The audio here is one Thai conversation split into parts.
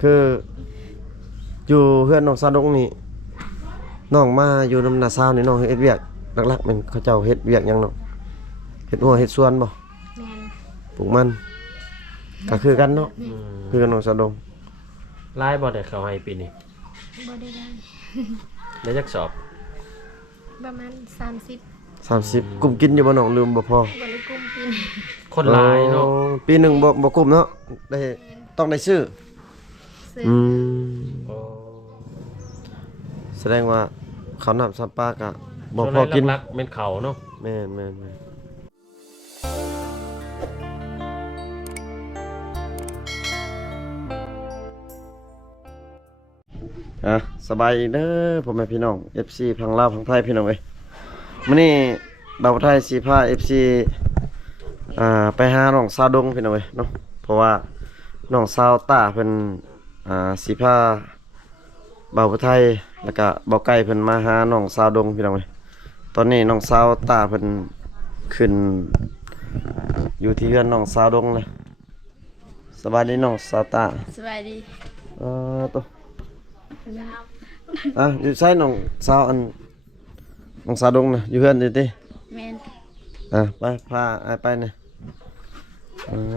คืออยู่เพื่อนน้องสาวดงนี่น้องมาอยู่นำนาซาวนี่น้องเฮ็ดเวียกหลักๆแม่นเขาเจ้าเฮ็ดเวียกหยังเนาะเฮ็ดหัวเฮ็ดสวนบ่ แม่น ปลูกมันก็คือกันเนาะคือกันน้องสาวดง ลายบ่ได้เข้าให้ปีนี้ บ่ได้ได้ ได้จักสอบ ประมาณ30 30กลุ่มกินอยู่บ่น้องลืมบ่พอ บ่ได้กุมปีน คนหลายเนาะ ปีหนึงบ่กลุ่มเนาะได้ต้องได้ซื้อ ซื้อ อืม โอ้ แสดงว่าข้าวน้ำซัมปากะบ่พ ส่ อ วน กิน หลักๆแม่นเขาเนาะ แม่นสบายดีเด้อพ่อแม่พี่น้อง FC พังลาวพังไทยพี่น้องเอ้ยมื้อนี้บ่าวไทยสิพา FC ไปหาน้องสาวดงพี่น้องเอ้ยเนาะเพราะว่าน้องสาวตาเพิ่นสิพาบ่าวไทยแล้วก็บ่าวไก่เพิ่นมาหาน้องสาวดงพี่น้องเอ้ยตอนนี้น้องสาวตาเพิ่นขึ้นอยู่ที่เรือนน้องสาวดงเลยสบายดีน้องสาวตา สบายดี ตัวอยู่ใช้น้องสาวอันน้องสาวดงนะอยู่เฮือนอยู่ติ แม่น ไปพาอ้ายไปนะ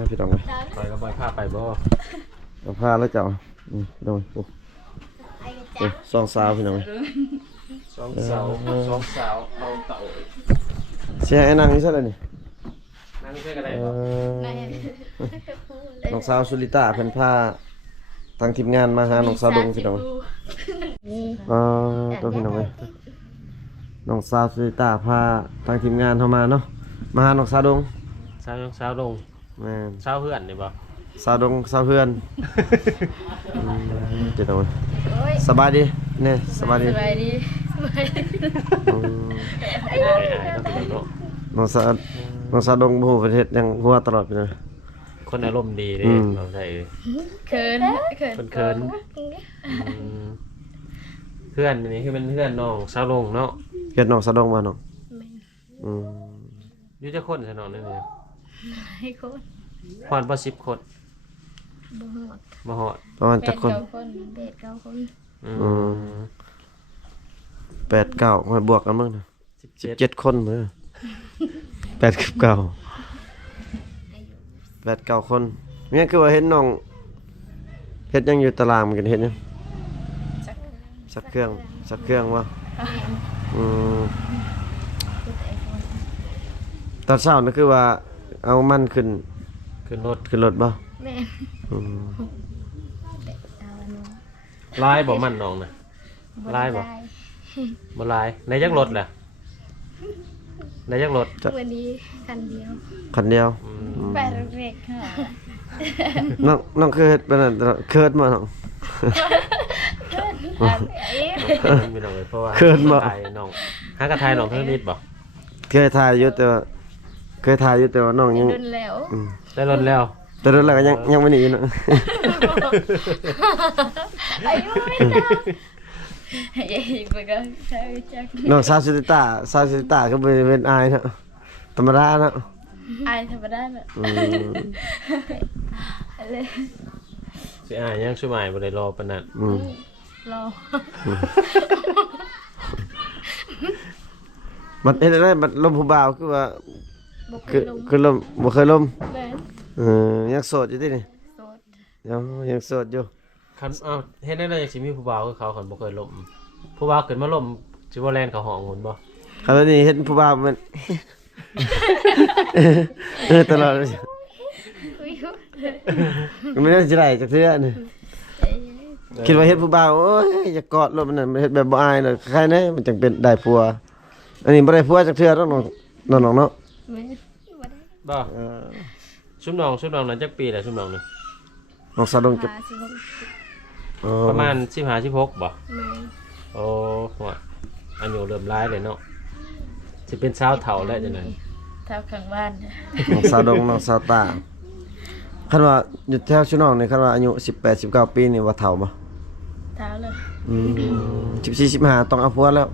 พี่น้องเอ้ย ไปก็บ่พาไปบ่ เอาพาแล้วเจ้าพี่น้องโอ้สองสาวพี่น้องเอ้ย สองสาวเอาเต่า เสียไอ้นางอยู่ซั่นล่ะนี่ นั่งเพื่อกันได้ เอ บ่ แม่น น้องสาวสุริตาเพิ่นพาทางทีมงานมาหาน้องสาวดงพี่น้องตัวพี่น้องเอ้ยน้องสาวสุริตาพาทางทีมงานเข้ามาเนาะมาหาน้องสาวดง สาวลง แม่น สาวเพื่อนนี่บ่ สาวดงสาวเพื่อนเจ็ดเอาไว้ โอ้ย สบายดีเนี่ยสบายดี สบายดีสบายดี อืม อายๆเนาะ น้องสาวดงบ่ฮู้ประเทศยังหัวตลอดไปเลย คนอารมณ์ดีเด้เราได้ เขิน เขินเพื่อนนี่คือเป็นเพื่อนน้องสาวลงเนาะ เฮ็ดน้องสาวดงมาน้อง แม่น อืม อยู่จักคนซะเนาะนั่นนี่ ให้คน ฮอดบ่10คน บ่ฮอด บ่ฮอด ประมาณ แป จั ด กคน เก้าคนแปดเก้าคน 8 9มาบวกกันมึงนะ 17 7คนมื้อ8กับ9 8 9คนเนี่ยคือว่าเห็นน้องเฮ็ดหยังอยู่ตารางมันกันเฮ็ดหยัง จัก สักเครื่องว่าอืมตอนเช้านี่คือว่าเอามันขึ้น ขึ้นรถ รถบ่ แม่น อืม เอาอันนู้น ลายบ่มันน้องน่ะ ลายบ่ ได้ บ่ลายในจักรถแหละในจักรถ วันนี้คันเดียว คันเดียว แปดเล็กค่ะ น้องเคยเฮ็ดเป็นอันเคิร์ดมาน้อง มีน้องเลยเพราะว่า เขินบ่ ถ่ายน้องหากระถ่ายน้องเท่านิดบ่ เคยถ่ายอยู่แต่ว่าน้องยัง ดุนแล้ว ได้รถแล้ว แต่รถแล้วก็ยังไม่หนีเนาะ อายุไม่นานเย้ไปก็ใช่จัก น้องซาวซิติต้าก็เป็นอายเนาะธรรมดาเนาะ อายธรรมดาน่ะ อืม อะไร สิอ่านยังสมัยบ่ได้รอปานนั้น อืม รอ มันเฮ็ดได้มันลมผู้บ่าวคือว่า บอก คือ ลง คือลมบ่เคยลม แม่น ยังโสดอยู่ตินี่ โสด ยังโสดอยู่ คันเฮ็ดได้เลยสิมีผู้บ่าวคือเขาคันบ่เคยล่มผู้บ่าวขึ้นมาล่มสิบ่แล่นเข้าห้องหุ่นบ่ คราวนี้เห็นผู้บ่าวมัน ตลอดเลย อุ้ย ไม่ได้สิได้จักเทื่อนี่คิดว่าเฮ็ดผู้บ่าวโอ้ยอย่ากอดรถมันนั่นมันเฮ็ดแบบบ่อายน่ะใครแน่มันจังเป็นได้ผัวอันนี้บ่ได้ผัวจักเทื่อเนาะน้องเนาะ แม่นบ่ได้ บ่ เออ ชุมน้องนั้นจักปีแหละชุมน้องนึง น้องสาวดงจะ พาสิผม ประมาณ15 16บ่ แม่น โอ้หัวอายุเริ่มร้ายเลยเนาะสิเป็นสาวเฒ่าแล้วจังได๋ เท่าข้างบ้าน น้องสาวดงน้องสาวตาคันว่าอยู่แถวชุน้องนี่คันว่าอายุ18 19ปีนี่ว่าเฒ่าบ่ เท่าเลย 14 15ต้องเอาผัวแล้ว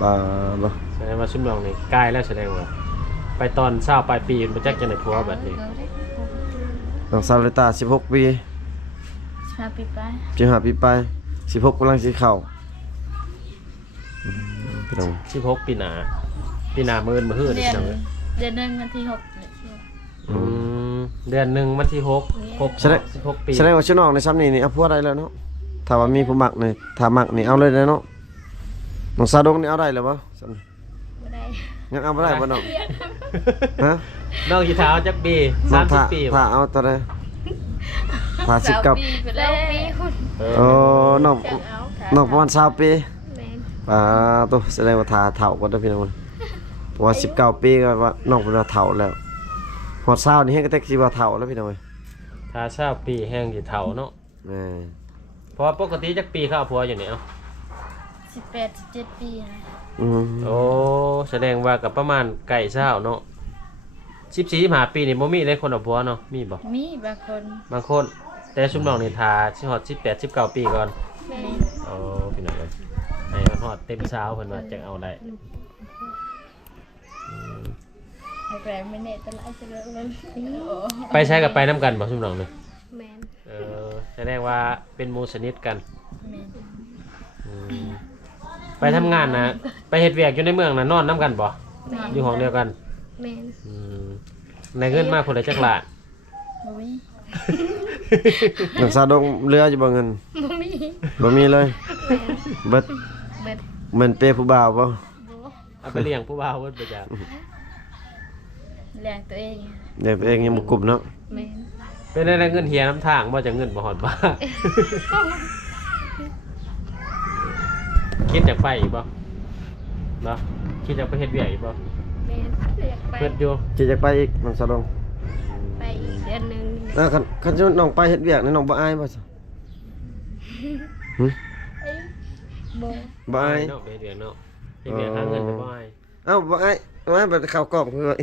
บ่บ่ แสดงว่าชุมน้องนี่ใกล้แล้วแสดงว่าไปตอน20ปลายปีบ่จักจังได๋ผัวบัดนี้ น้องสาวเลตา16 ปี ช 15ปีไป 15ปีไป16กำลังสิเข้าพี่น้อง 16ปีหน้ามื้อฮื้อนี่ เดือน พี่น้องเอ้ย เดือนหนึงวันที่6เนี่ย อืมเดือนหนึงวันที่6 16ปี แสดงว่าชื่อน้องในซ้ำนี่เอาผัวได้แล้วเนาะถ้าว่ามีผู้มักนี่ถ้ามักนี่เอาเลยเนาะน้องซาดงนี่เอาได้แล้วบ่ซ้ำนี่ บ่ได้ ยังเอาบ่ได้บ่น้องฮะ น้องสิถาเอาจักปี น้องถ้า 30ปี ถ้าเอาตอนใดถ้า19 ปีไปแล้วปีคุณ เอ โอ้ อ น้อง จะเอา น้องประมาณ20ปี แม่น ตัวแสดงว่าทาเฒ่ากว่าเด้อพี่น้องเพราะว่า19ปีก็ว่าน้องเป็นว่าเฒ่าแล้วฮอด20นี่เฮ็ดก็แท็กซี่ว่าเฒ่าแล้วพี่น้องเอ้ย ถ้า20ปีแห้งสิเฒ่าเนาะ แม่ เพราะว่าปกติจักปีเขาเอาผัวอยู่นี่เอ้า 18 17ปีนะ อืม โอ้แสดงว่ากับประมาณไก่เช้าเนาะ14-15ปีนี่บ่มีเลยคนเอาผัวเนาะมีบ่ มีบางคน บางคนแต่ชุมน้องนี่ทาสิฮอด18-19ปีก่อน แม่น โอ้พี่น้องเอ้ยให้มันฮอดเต็มเช้าเพิ่นว่าจังเอาได้ ไอ้แกรมไม่แน่ตะไลจะเลิกเลยโอ้ ไปใช้กับไปนํกันบ่ชุมน้องนี่ แม่น แสดงว่าเป็นหมู่สนิทกัน แม่น อืมไปทำงานนะไปเฮ็ดเวียกอยู่ในเมืองน่ะนอนนํกันบ่อยู่ห้องเดียวกัน แม่น อืมในเงินมาคนละจักล้าน บ่มี น้องซาดงเรืออยู่บ่เงิน บ่มี บ่มีเลย แม่น เบิด เบิด เหมือนเปย์ผู้บ่าวบ่ บ่ เอาไปเลี้ยงผู้บ่าวเพิ่นไปจ้ะ เลี้ยงตัวเอง เดี๋ยวตัวเองยังบ่กลุ่มเนาะ แม่น เป็นอะไรเงินเฮียน้ำทางบ่จะเงินบ่ฮอดบ้าน คิดอยากไปอีกบ่เนาะคิดอยากไปเฮ็ดเวียกอีกบ่ แม่นอยากไป เพิ่นอยู่ สิอยากไปอีกน้องซาดง ไปอีกเดือนหนึง คันน้องไปเฮ็ดเวียกนี่น้องบ่อายบ่ซะหึ เอ้ยบ่ บ่อาย เนาะไปเฮ็ดเวียกเนาะเฮ็ดเวียกหาเงินไปบ่อาย เอ้าบ่อายว่าบัดเข้ากล้องคือว่า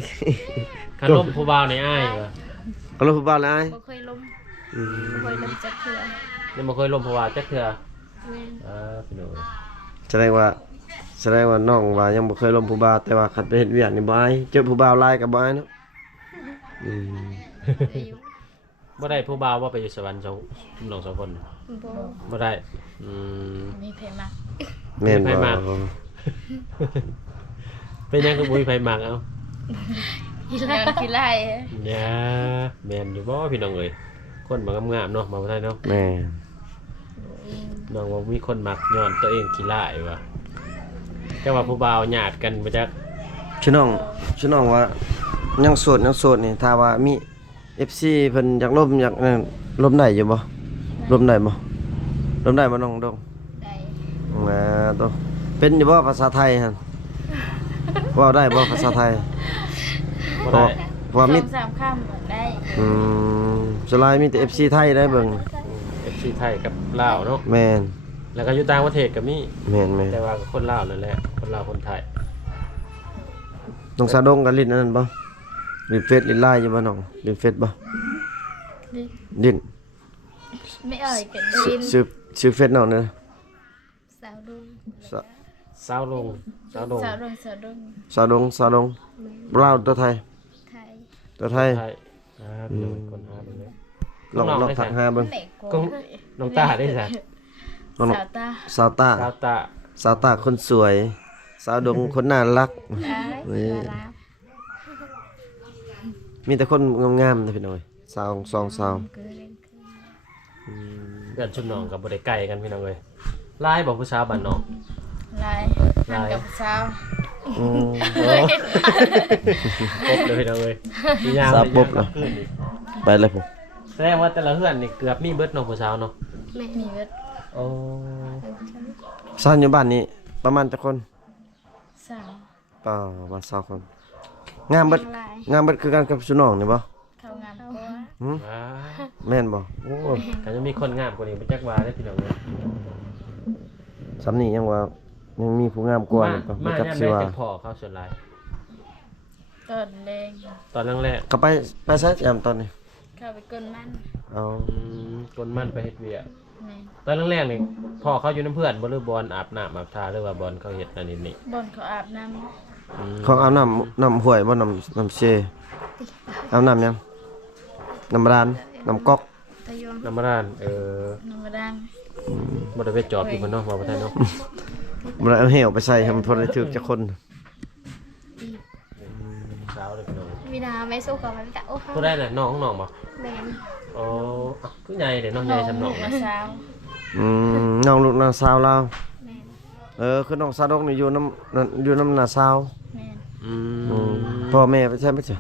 ขนมผู้บ่าวในอ้ายว่ะ ก็รู้ผู้บ่าวแล้วอาย บ่เคยล้ม อืม บ่เคยล้มจักเทื่อ ยังบ่เคยล้มผู้บ่าวจักเทื่อ แม่น พี่น้อง แสดงว่าน้องว่ายังบ่เคยล้มผู้บ่าวแต่ว่าคันไปเฮ็ดเวียกนี่บ่อายเจอผู้บ่าวหลายก็บ่อายเนาะอืม อายุ บ่ได้ผู้บ่าวบ่ไปอยู่สวรรค์สองน้องสองคน บ่ บ่ได้อืม มีเพลงมา แม่น ไป บ่ มา เป็นหยังก็บ่มีไผมักเอา กีฬา เนี่ยแม่นอยู่บ่พี่น้องเอ้ยคนมางามๆเนาะมาบ่ได้เนาะ แม่ น้องว่ามีคนมักย้อนตัวเองขี้ร้ายว่ะจังว่าผู้บ่าวญาติกันบ่จัก ชื่อน้องว่ายังโสดนี่ถ้าว่ามี FC เพิ่นอยากล้มอยากล้มได้อยู่บ่ล้มได้บ่ล้มได้บ่น้องดง ได้ ตัวเป็นอยู่บ่ภาษาไทยหั่นเว้าได้บ่ภาษาไทย บ่ได้ เพราะว่ามี 2-3ค่ำได้ อืมสลายมีแต่ FC ไทยได้เบิ่ง FC ไทยกับลาวเนาะ แม่น แล้วก็อยู่ต่างประเทศก็มี แม่นแม่น แต่ว่าก็คนลาวนั่นแหละคนลาวคนไทย น้องสาดงก็ลิ้นอันนั้นบ่ลิ้นเฟซลิ้นไลน์อยู่บ่น้องลิ้นเฟซบ่ลิ้น ไม่เอ่ยกันดิน ชื่อเฟซน้องเด้อ สาวดุง สาวลงสาวลง สาวดุงสาวดุง สาดงลาวตัวไทย ไทย ตัวไทย ไทยพี่น้องคนหาเบิ่งเลย ลองทักหาเบิ่ง เด็ก กงน้องตาได้ซะ น้อง สาวตา สาวตา สาวตา สาวตาคนสวย สาวดงคนน่ารัก ได้สาวลา มีแต่คนงามๆนะพี่น้อยสาวสองสาว เพื่อนชุมน้องกับบ่ได้ใกล้กันพี่น้องเอ้ยหลายบ่ผู้สาวบ้านน้อง ลายหันกับสาว อืม ครบเลยพี่น้องเอ้ยมียาม สาวปุ๊บ เหร เหรอ ไปเลยผม แสดงว่าแต่ละเฮือนนี่เกือบมีเบิดน้องผู้สาวเนาะ ไม่มีเวท โอ้ สาวอยู่บ้านนี้ประมาณจักคน สาว ประมาณ20คนงามเบิด ลาย งามเบิดคือกันกับสุน้องนี่บ่ เขางามกว่า หืม ว้า แม่นบ่โอ้ย ก็จะมีคนงามกว่านี้บ่จักว่าได้พี่น้องเอ้ย สำนี้ยังว่ายังมีผู้งามกว่านี่บ่ มา จัก แน่ สิ แม่ ว่า จักพอเขาส่วนหลาย ต้นแรง ตอนแรก ก็ไปไสยามตอนนี้ เข้าไปกลนมัน เอา คนมันไปเฮ็ดเวียก แม่ ตอนแรกๆนี่พ่อเขาอยู่น้ำเพื่อนบ่หรือบอลอาบน้ำอาบท่าหรือว่าบอลเขาเฮ็ดนั่นนี่ บนเขาอาบน้ อืม ของอาบน้ำห้วยบ่น้ำเชอาบน้ำยังน้ำบาดาลน้ำก๊อก ำตี อยู่ น้ำมันด้านธรรมดา บ่ได้ไปจอบอยู่มันเนาะว่าบ่ได้เนาะ บ่ได้เอาเหวไปใส่ให้มันพอได้ถึกจักคน สาวเลยพี่น้อง มีนาไม่สู้กับมันกะโอ้ค่ะ ผู้ได้น่ะน้องน้องบ่ แม่น อ๋อคือใหญ่เด้น้องใหญ่สำน้อง มา นะ เช้า น้องลูกน้าสาวเรา แม่น คือน้องสาวดอกนี่อยู่น้ำน้าสาว แม่น อืม พ่อแม่ไปใช่ไหมจ๊ะ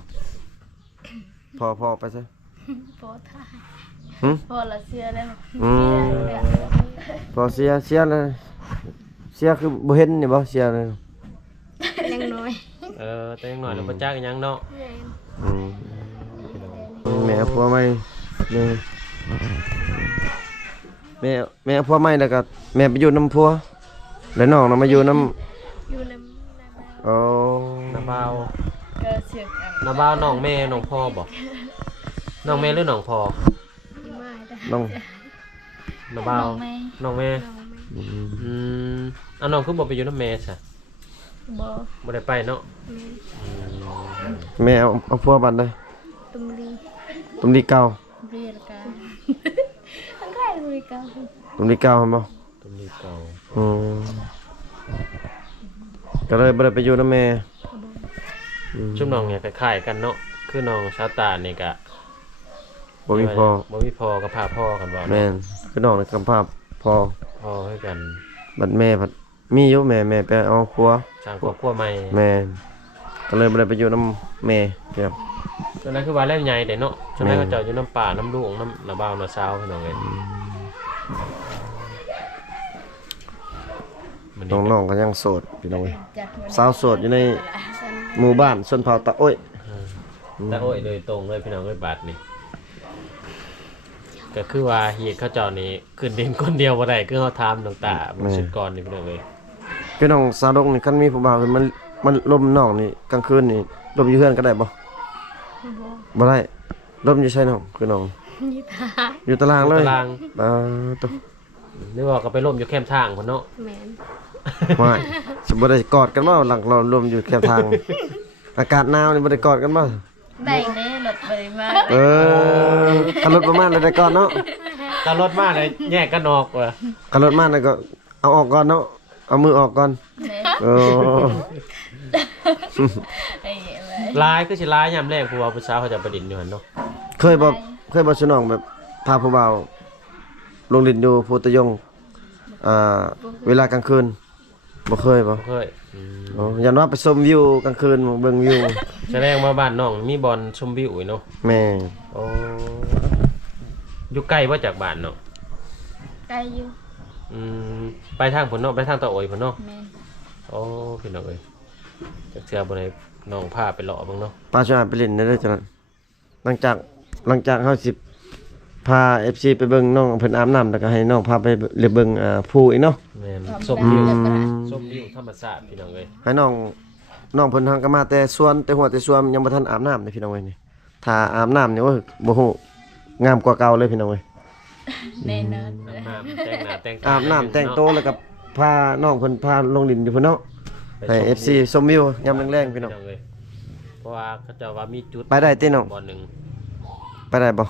พ่อไปใช่ โพสท่า หึ พอละเสียแล้ว พ่อเสียเลยเสียคือบ่เห็นนี่บ่เสียเลย ยังน้อย แต่ยังน้อยแล้วบ่จักอีหยังเนาะ แม่น แม่ผัวใหม่แม่ผัวใหม่แล้วก็แม่ไปอยู่น้ำผัวแล้วน้องน่ะมาอยู่น้ อยู่ในบ้าน ำโอ้ น้าบ่าว ก็เสียกัน น้าบ่าวน้องแม่น้องพ่อบ่น้องแม่หรือน้องพ่อ ที่มาได้ น้อง น้าบ่าว แม่ น้องแม่ น้องแม่ อืมน้องคือบ่ไปอยู่นำแม่ซะ บ่ บ่ได้ไปเนาะ แม่น แม่เอาผัวบัดเลย ตุมลี ตุมดีเก่า เรียนกัน ทั้งใครเลยกัน ตุมดีเก่าหั่นบ่ ตุมนี้เก่า อืมก็เลยบ่ได้ไปอยู่น้ำแม่ ชุมน้องเนี่ยคล้ายๆกันเนาะคือน้องชาวตานี่ก็ บ่มีพ่อ บ่มีพ่อกับพาพ่อกันบ่ แม่นคือน้องในกำพร้าพ่อ พ่อคือกัน บัดแม่บัดมีอยู่แม่ไปเอาผัว สร้างครอบครัวใหม่ แม่ก็เลยบ่ได้ไปอยู่น้ำแม่ครับ ตอนนั้นคือว่าแล้วใหญ่เด้เนาะจน แม่ นั้นเขาเจ้าอยู่น้ำป่าน้ำลูกน้ำนาบ่าวนาสาวพี่น้องเอ้ยมันนี่ น้องๆก็ยังโสดพี่น้องเอ้ย จาก สาวโสดอยู่ใน สัน หมู่บ้านชนเผ่าตะโอ้ย แต่โอ้ยโดยตรงเลยพี่น้องเอ้ยบาดนี่ก็คือว่าเฮียเขาเจ้านี่ขึ้นดินคนเดียวบ่ได้คือเฮาถามน้องตามันสุดก่อนนี่พี่น้องเอ้ย พี่น้องสาวดงนี่คันมีผู้บ่าวขึ้นมันลมน้องนี่กลางคืนนี่ลมอยู่เฮือนก็ได้บ่ บ่ บ่ได้ลมอยู่ใช่น้องคือน้อง ยี่ตา อยู่ตารางเลย ตาราง ตัว นึกว่าก็ไปร่มอยู่แคมป์ทางพุ่นเนาะ แม่น ไม่สิบ่ได้กอดกันบ่หลังเราลมอยู่แคมทาง อากาศหนาวนี่บ่ได้กอดกันบ่ ได้เด้รถไปมา ขับรถประมาณได้กอดเนาะ ตารถมาเลยแยกกันออกว่ะ ขับรถมาแล้วก็เอาออกก่อนเนาะเอามือออกก่อน แม่ เออ ไอ้ไว้ ลายคือสิลายยามแรกผู้ว่าผู้สาวเขาจะประดิษฐ์อยู่หั่นเนาะ เคยบ่สนองแบบพาผู้บ่าวลงดินอยู่โพธิยงเวลากลางคืนบ่เคยบ่ บ่เคย อ๋อยันว่าไปชมวิวกลางคืนเบิ่งวิว แสดงว่าบ้านน้องมีบอลชมวิวอีกเนาะ แม่ โอ้อยู่ใกล้บ่จากบ้านเนาะ ไกลอยู่ อืมไปทางพุ่นเนาะไปทางตะโอยพุ่นเนาะ แม่ โอ้พี่น้องเอ้ยจักเทื่อบ่ได้น้องพาไปเลาะเบิ่งเนาะ ป้าชวนไปเล่นได้เด้อจังนั้นหลังจากเฮาสิพา FC ไปเบิ่งน้องเพิ่นอาบน้ำแล้วก็ให้น้องพาไปเบิ่งผู้อีกเนาะ แม่นชม อื วิว ม ชมวิวธรรมชาติพี่น้องเอ้ย ให้น้องเพิ่นทางก็มาแต่สวนแต่หัวแต่สวนยังบ่ทันอาบน้ำเลยพี่น้องเอ้ยนี่ถ้าอาบน้ำนี่โอ้ยบ่ฮู้งามกว่าเก่าเลยพี่น้องเอ้ย แน่นอน น้ำแต่งหน้าแต่งตา อาบน้ำแต่งโตวแล้วก็พาน้องเพิ่นพาลงดินอยู่พุ่นเนาะ ไป ให้ ชม FC ชมวิวยามแรงๆพี่น้อง เอ้ยเพราะว่าเขาเจะว่ามีจุด ไปได้ติน้อง บ่อนหนึง ไปได้บ่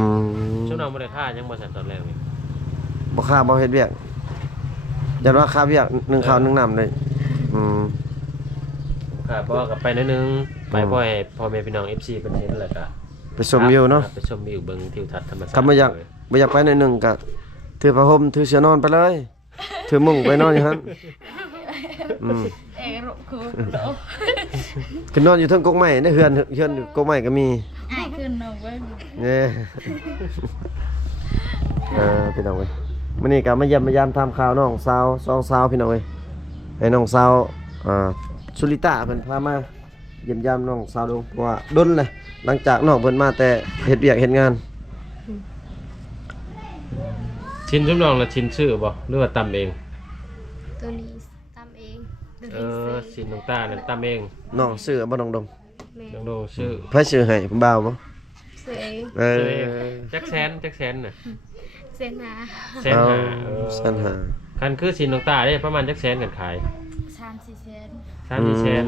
อืม ช่วงน้องบ่ได้ค่ายังบ่สั่นตอนแรกนี่ บ่ค่าบ่เฮ็ดเวียกยันว่าค่าเวียกนึ่งข้าวนึ่งน้ำเลยอืม ค่ะเพราะว่าก็ไปนิดนึงไปพ่อให้พ่อแม่พี่น้อง FC เพิ่นเห็นแล้วก็ ไปชมวิวเนาะ ไปชมวิวเบิ่งทิวทัศน์ธรรมชาติ ถ้าบ่อยากไปหน่อยหนึงก็ถือผ้าห่มถือเสื้อนอนไปเลยถือมุ้งไปนอนอยู่หั่นอืม เอ้รุคูโต คือนอนอยู่เทิงกกไม้ในเฮือนอยู่กกไม้ก็มี ไอ้ขึ้นน้องเว้ย เนี่ยพี่น้องเว้ยมื้อนี้ก็มาเยี่ยมมายามทำข่าวน้องสาวสองสาวพี่น้องเว้ยให้น้องสาวสุริตาเพิ่นพามาเยี่ยมยามน้องสาวดงเพราะว่าดนเลยหลังจากน้องเพิ่นมาแต่เฮ็ดเวียกเฮ็ดงาน ชินชุบน้องละชินชื่อบ่หรือว่าตำเอง ตัวนี้ตามเองตัว เอ นี้ อ ซื้อ ชินน้องตานั่นตำเอง น้องซื้อบ่น้องดม แม่ น้องโดชื่อ ไผซื้อให้ผู้บ่าวบ่ ซื้อเอง เอ ชื่อเอง อ จักแสนน่ะ เส้นหา แสนห้าเออ แสนห้า คันคือชินน้องตาได้ประมาณจักแสนกันขาย 3-4แสน 3-4แสน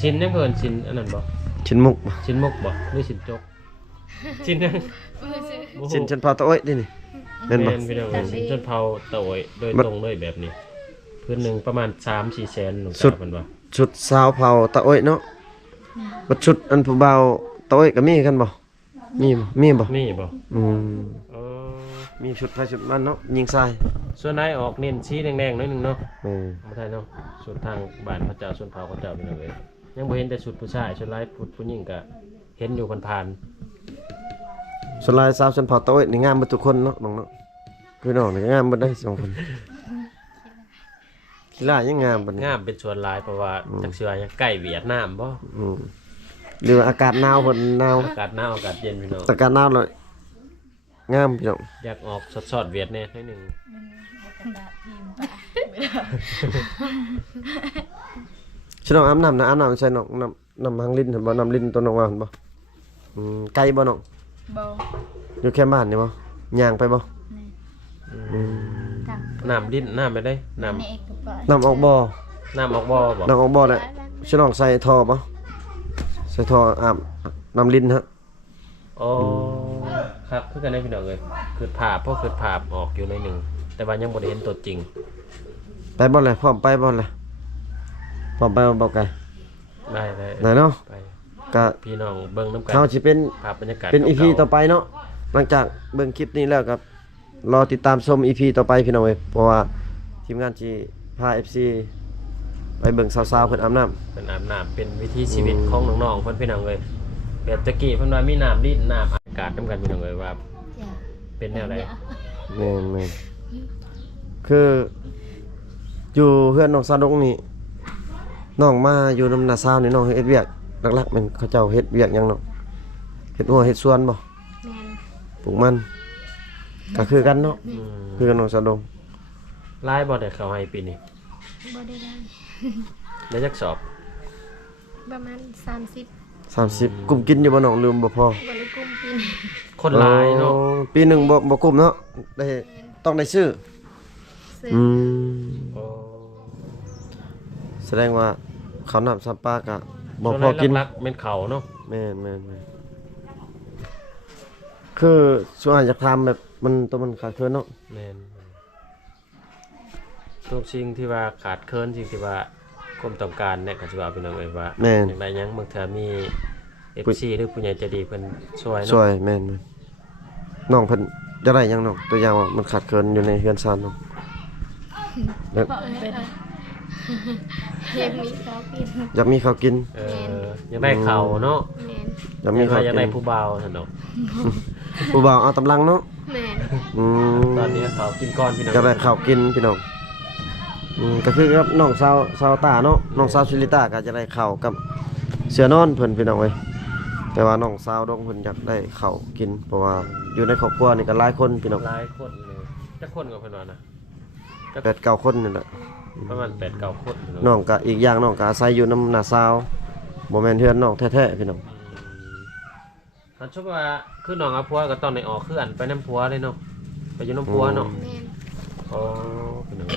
ชินยังเกินชินอันนั้นบ่ ชิ้นมุกบ่ ชินมกบ่หรือชินจกชินยัง มือซื้อ สินชนเผ่าตะโอ้ยดินี่แม่นบ่ แม่นพี่น้องเอ้ยสินชนเผ่าตะโอยโดยตรงเลยแบบนี้พื้นหนึงประมาณ 3-4 แสนหนู สุด เพิ่นว่า ชุดสาวเผ่าตะโอ้ยเนาะบัดชุดอันผู้บ่าวตะโอ้ยก็มีกันบ่มีบ่ มีบ่ อืม เออ มีชุดไฟชุดมันเนาะยิงทราย ส่วนไหนออกเน้นสีแดงๆหน่อยหนึงเนาะ แม่น บ่ทันเนาะส่วนทางบ้านพระเจ้าส่วนเผ่าพระเจ้าพี่น้องเอ้ยยังบ่เห็นแต่ชุดผู้ชายชุดหลายผู้หญิงก็เห็นอยู่ผ่าน ส่วนลายสาวชนเผ่าตะโอ้ยนี่งามเบิดทุกคนเนาะน้องเนาะคือน้องนี่งามเบิดได้สองคนกีฬายังงามบัด ๆ นี้ งามเป็นส่วนหลายเพราะว่าจักสิว่ายังใกล้เวียดนามบ่ อืมหรือว่าอากาศหนาวเพิ่นหนาว อากาศหนาวอากาศเย็นพี่น้อง อากาศหนาวเลยงามพี่น้อง อยากออกสดๆเวียดแน่หน่อยหนึง มันกระดาษทีมปะไม่ได้ ชิน้องอาบน้ำนะอาบน้ำใส่น้องน้ำหางลิ้นเห็นบ่น้ำลิ้นตัวน้องว่าเห็นบ่ไกลบ่น้อง เบา อยู่แค่บ้านนี่บ่ย่างไปบ่ นี่ อืม ตัก น้ำลิ้นน้ำไปได้น้ นี่เอกกับปะ น้ำออกบ่ ำน้ำออกบ่บ่ น้ำออกบ่ได้ชิน้องใส่ท่อบ่ใส่ท่ออาบน้ำลิ้นฮะ อ๋อครับคือกันได้พี่น้องเอ้ยคือภาพเพราะคือภาพออกอยู่ในอยหนึงแต่ว่ายังบ่ได้เห็นตัวจริง ไปบ่เลยพร้อมไปบ่เลยพร้อมไปบ่ไกล ได้ ได้เนาะ ไป ก็ พี่น้องเบิ่งน้ำกัน เฮาสิเป็น ภาพบรรยากาศ เป็น EP ก่าๆ ต่อไปเนาะหลังจากเบิ่งคลิปนี้แล้วครับรอติดตามชม EP ต่อไปพี่น้องเอ้ยเพราะว่าทีมงานสิพา FC ไปเบิ่งสาวๆเพิ่นอาบน้ำ เป็นอาบน้ำเป็นวิถีชีวิตของน้องๆเพิ่นพี่น้องเลยแบบตะกี้เพิ่นว่ามีน้ำลิ้นน้ำอากาศนำกันพี่น้องเลยว่า จ้ะ เป็นแนวใด แม่นคืออยู่เพื่อนน้องซาดงนี่น้องมาอยู่นำนาซาวนี่น้องเฮ็ดเวียกหลักๆแม่นเขาเจ้าเฮ็ดเวียกหยังเนาะเฮ็ดหัวเฮ็ดสวนบ่ แม่น ปลูกมันก็คือกันเนาะ อืม คือกันน้องซาดง ลายบ่ได้เข้าให้ปีนี้ บ่ได้ได้ ได้จักสอบ ประมาณ30 30กลุ่มกินอยู่บ่น้องลืมบ่พอ บ่ได้กุมปีน คนหลายเนาะ ปีหนึงบ่กลุ่มเนาะได้ต้องได้ซื้อ ซื้อ อืม โอ้ แสดงว่าข้าวน้ำซับปลาก็บ่ ส่วน พอกิน หลักๆเป็นเขาเนาะ แม่นคือส่วนอาจจะทำแบบมันตัวมันขาดเคินเนาะ แม่นทุกสิ่งที่ว่าขาดเคินสิ่งที่ว่าความต้องการเนี่ยก็สิว่าพี่น้องเอ้ยว่า แม่น อย่างใดหยังบางเทื่อมี FC หรือผู้ใหญ่ใจดีเพิ่นช่วย ช่ว เนาะ ยแม่นน้องเพิ่นจะได้หยังน้องตัวอย่างว่ามันขาดเคินอยู่ในเฮือนซานน้องแล้ว เพราะมันเป็น ยังมีข้าวกิน อยากมีข้าวกิน อยากได้เขาเนาะ แม่น อยากมีข้าว อยาก กิ ได้ น ผู้บ่าวซั่นเนาะ ผู้บ่าวเอาตำลังเนาะ แม่น อืม ตอนนี้เขากินก้อนพี่น้อง จะได้ข้าวกินพี่น้องก็คือกับน้องสาวตาเนาะน้องสาวชิลิตาก็จะได้ข้าวกับเสือนอนเพิ่นพี่น้องเว้ยแต่ว่าน้องสาวดงเพิ่นอยากได้ข้าวกิน เพราะว่าอยู่ในครอบครัวนี่ก็หลายคนพี่น้อง หลายคนเลยจักคนกับเพิ่นว่านะ 8-9 คนนี่แหละ ประมาณ8-9 คนพี่ น้องก็อีกอย่างน้องก็อาศัยอยู่นำหน้าสาวบ่แม่นเฮือนน้องแท้ๆพี่น้อง ถ้าชอบว่าคือน้องเอาผัวก็ต้องได้ออกคืออันไปนำผัวเลยเนาะไปอยู่นำผัวเนาะ แม่น อ๋อพี่น้อง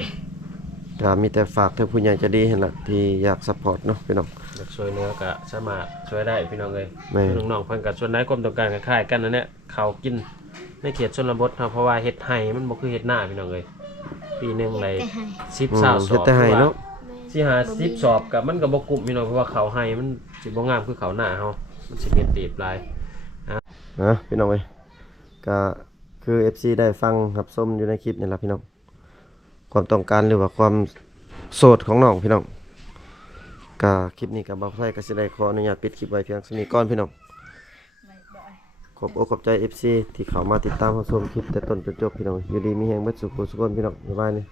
ก็มีแต่ฝากถึงผู้ใหญ่ใจะดีเห็นล่ะที่อยากซัพพอร์ตเนาะพี่น้อง อยากช่วยเหลือก็สามารถช่วยได้พี่น้องเอ้ย แม่ คือน้องๆเพิ่นก็ส่วนใดความต้องการคล้ายๆกันนั่นแหละข้าวกินในเขตชนบทเนาะเพราะว่าเฮ็ดไห้มันบ่คือเฮ็ดหน้าพี่น้องเอ้ยปีหนึงได้ แต่ให้ 10 20สอบ เฮ็ดแต่ให้เนาะ แม่น สิหา10สอบก็มันก็บ่คุ้มพี่น้องเพราะว่าข้าวไห้มันสิบ่งามคือข้าวหน้าเฮามันสิเม็ดตีบหลาย นะพี่น้องเอ้ยก็คือ FC ได้ฟังรับชมอยู่ในคลิปนี่ล่ะพี่น้องความต้องการหรือว่าความโสดของน้องพี่น้องก็คลิปนี้ก็บ่าวไทยก็สิได้ขออนุญาตปิดคลิปไว้เพียงเท่านี้ก่อนพี่น้อง ไม่บ่อย ขอบอกขอบใจ FC ที่เข้ามาติดตามรับชมคลิปแต่ต้นจนจบพี่น้องอยู่ดีมีแฮงเบิดสุขสุขคนพี่น้องบ๊ายบายเลย